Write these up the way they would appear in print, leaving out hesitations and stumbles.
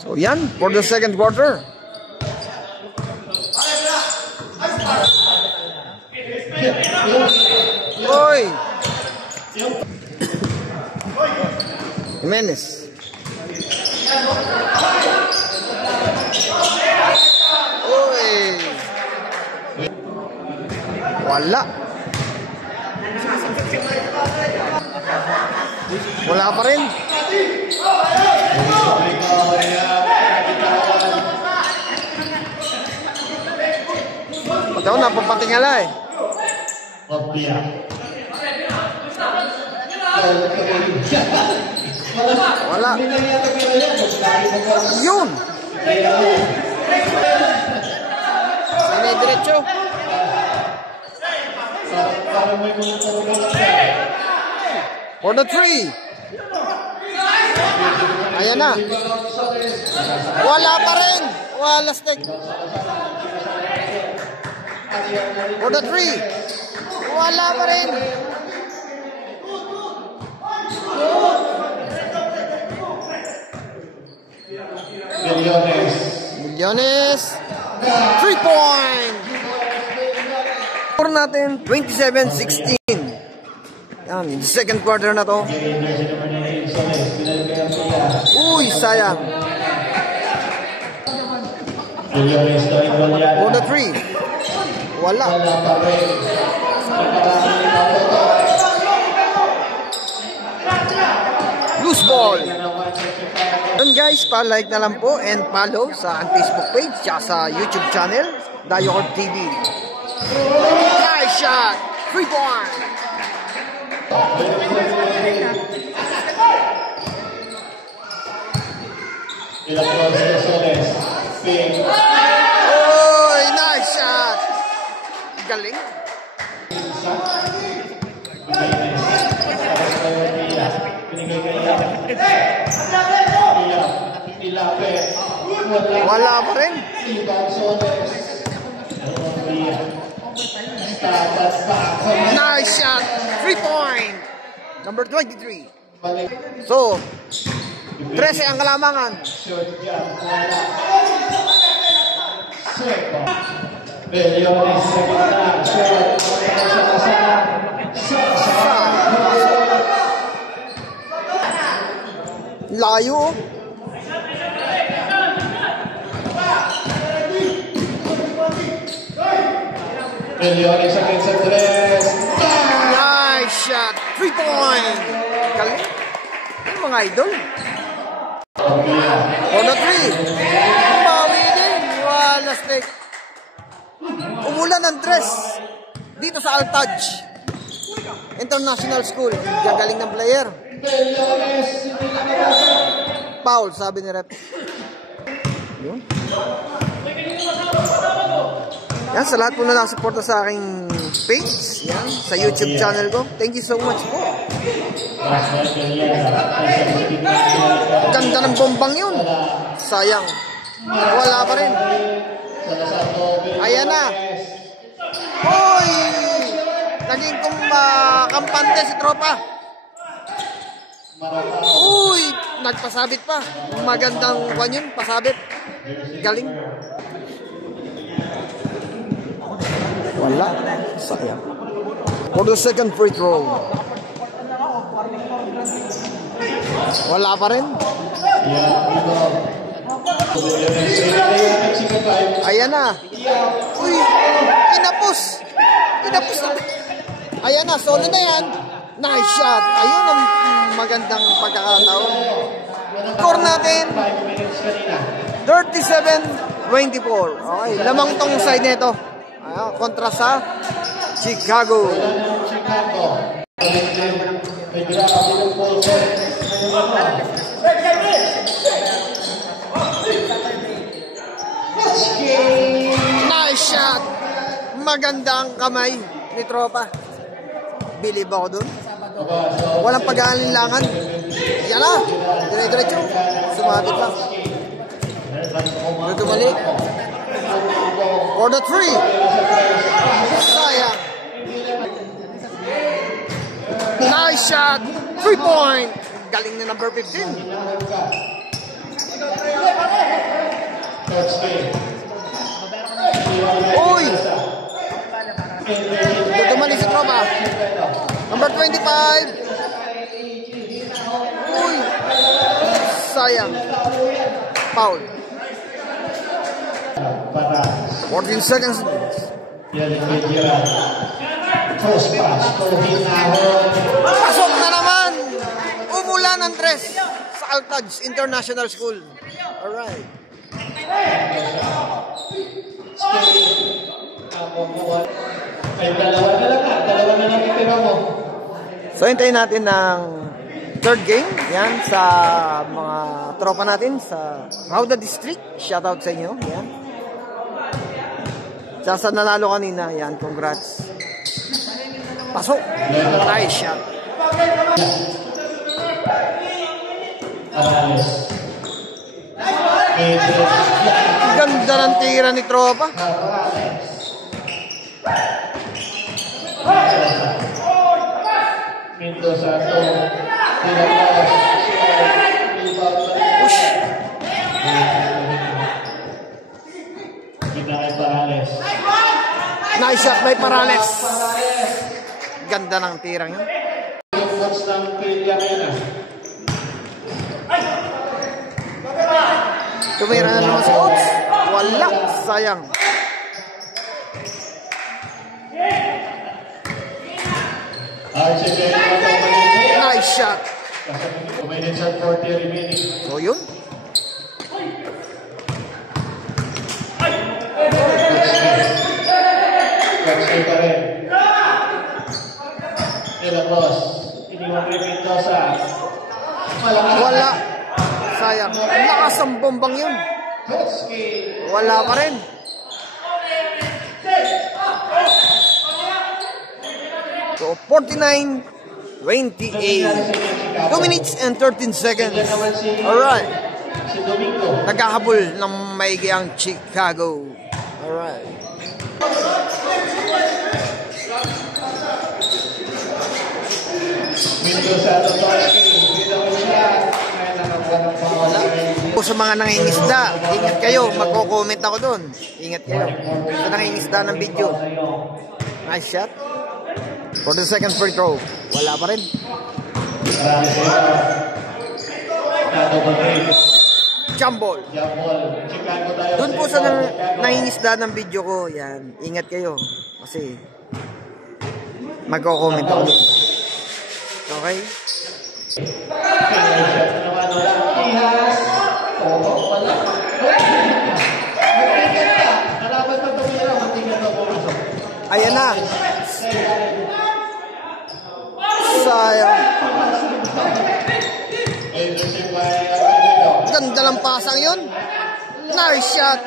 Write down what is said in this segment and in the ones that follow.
So yan, for the second quarter. Oy! Jimenez. Oy! Wala. Wala pa rin. Pataw na, papatingala eh. Wala. Yun. Sana diretso. For the three. Ayan na. Wala pa rin. Wala stick. For the three. Wala pa rin. Millones. 3 point. Score natin 27-16. Yan, second quarter na to. Uy, sayang. For the three. Wala. Loose ball. Yun guys, pa-like na lang po and follow sa Facebook page at sa YouTube channel, Dayo Corp TV. Nice shot! 3 point! Oy, nice shot! Galing! Wala pa rin. Nice shot. 3 point. Number 23. So, 13 ang kalamangan. Layo. Nice shot. 3 point. Galing. Ano mga idol? For the three. Bawi din. Wala stick. Umulan ng dress. Dito sa Altaj International School. Gagaling ng player. Foul, sabi ni rep. Yun. Yan, sa lahat po na nakasuporta sa aking page, yan, sa YouTube channel ko. Thank you so much po. Ganda ng bombang yun. Sayang. Wala pa rin. Ayan na. Hoy! Naging kampante si tropa. Uy! Nagpasabit pa. Magandang kwan yun, pasabit. Galing. Wala. Sayang. For the second free throw. Wala pa rin. Ayan na. Uy! Kinapos. Kinapos na. Ayan na. Solo na yan. Nice shot. Ayun ang magandang pagkakataon. Score natin 37-24. Okay. Lamang tong side nito. Kontra sa Chicago. Nice shot. Magandang kamay ni tropa. Bilib ako dun. Walang pag-aalinlangan. Yan na. Dire-diretso. Sumabit lang. Dito balik. For the three. Sayang. Nice shot. 3 point. Galing na number 15. Uy! Dumali si tropa. Number 25. Uy! Sayang. Foul. 14 seconds. Pasok na naman. Umulan ng tres sa Altaj International School. Alright. So, hintayin natin ng third game. Yan, sa mga tropa natin sa Rauda District. Shoutout sa inyo. Yan. Sa nanalo kanina. Yan, congrats. Pasok. Nice shot. Ganda ng tira ni tropa. Push. Nice shot by Parales. Ganda ng tirang yun. Tumira na naman si Coach. Wala. Sayang. Nice shot. So yun. Wala. Sayang. Lakas ang bombang yun. Wala pa rin. So 49-28. 2 minutes and 13 seconds. Alright. Naghahabol ng maigi ang Chicago. Alright. Sa mga nangingisda, ingat kayo, magko-comment ako doon. Ingat kayo sa nangingisda ng video. Nice shot. For the second free throw, wala pa rin. Jump ball. Doon po sa nangingisda ng video ko, yan, ingat kayo kasi magko-comment ako doon. Okay? Ayan na. Sayang. Ganda ng pasang yun. Nice shot.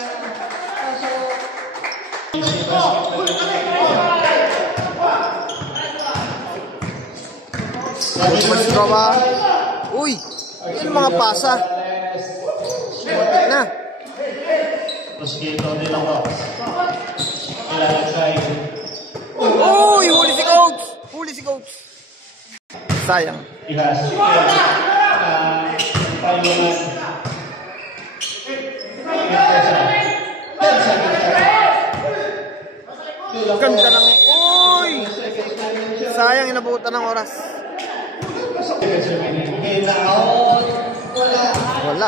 Uy, yun mga pasa. Muntik na. Uy, huli si Coach. Huli si Coach. Sayang. Ganda ng... Uy! Sayang, inabutan ng oras. Wala.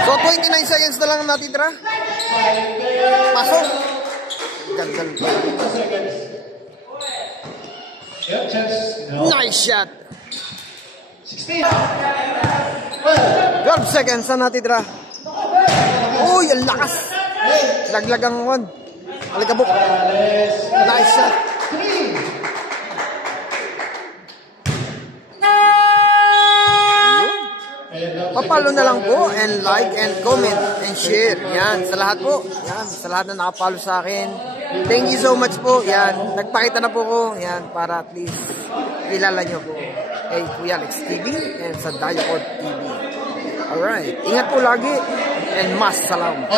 So 29 seconds na lang natitira. Pasok. Ganda. Nice shot. 12 seconds na natitira. Uy, ang lakas. Laglagang one. Aligabok. Nice shot. Papalo na lang po and like and comment and share. Yan, sa lahat po. Yan, sa lahat na nakapalo sa akin. Thank you so much po. Yan, nagpakita na po ko. Yan, para at least kilala nyo po kay Kuya Alex TV and sa Diacode TV. Alright, ingat po lagi and mas salamat.